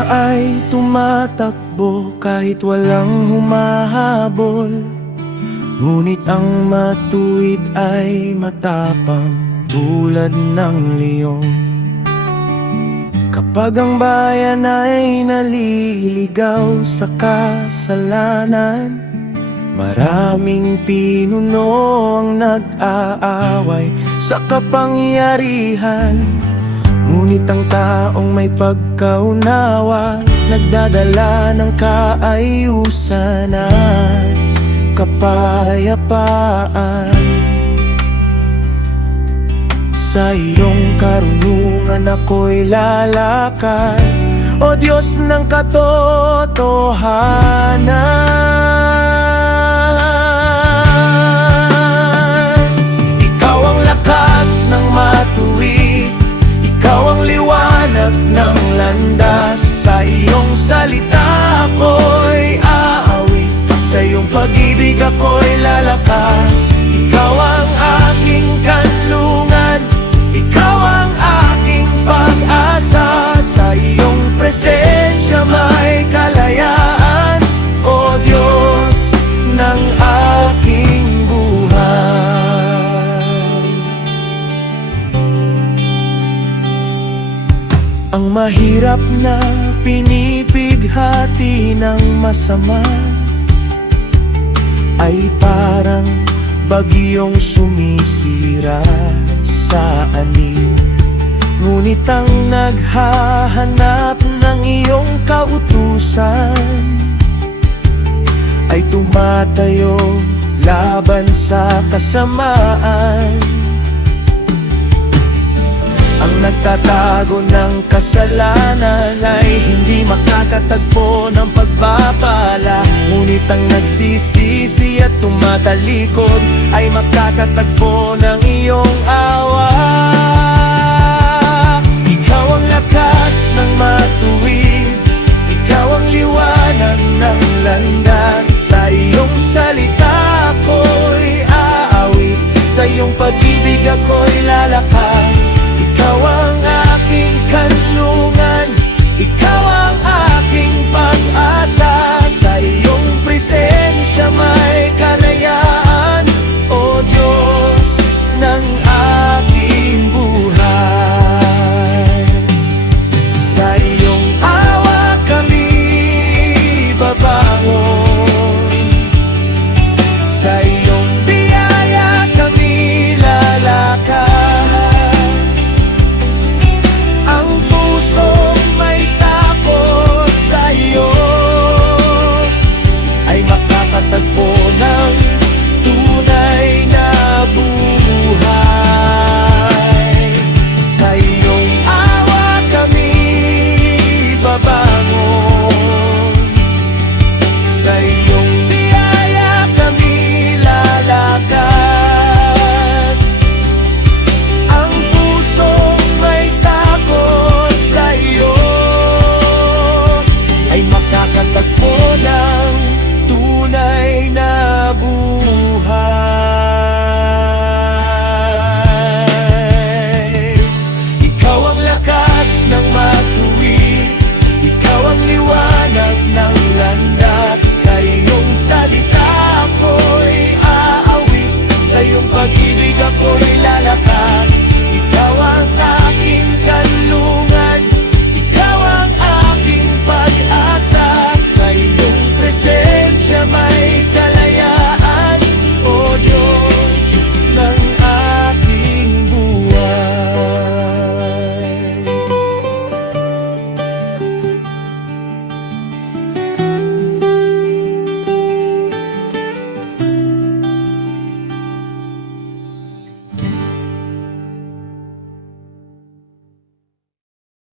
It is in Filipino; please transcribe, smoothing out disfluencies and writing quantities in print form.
na ay tumatakbo kahit walang humahabol. Ngunit ang matuwid ay matapang tulad ng leon. Kapag ang bayan ay naliligaw sa kasalanan, maraming pinuno ang nag-aaway sa kapangyarihan. Ngunit ang taong may pagkaunawa, nagdadala ng kaayusan at kapayapaan. Sa iyong karunungan ako'y lalakad, O Diyos ng katotohanan. Ikaw ang lakas ng matuwid, Ikaw ang liwanag ng landas. Sa iyong salita ako'y aawit, sa iyong pag-ibig ako'y lalakas. Ikaw ang aking kanlungan, Ikaw ang aking pag-asa. Sa iyong presensya may kalayaan, O Diyos ng aking buhay. Ang mahirap na pinipighati ng masama ay parang bagyong sumisira sa anim. Ngunit ang naghahanap ng iyong kautusan ay tumatayo laban sa kasamaan. Ang nagtatago ng kasalanan ay hindi makatatagpo ng pagpapala. Ngunit ang nagsisisi at tumatalikod ay makatatagpo ng iyong awa.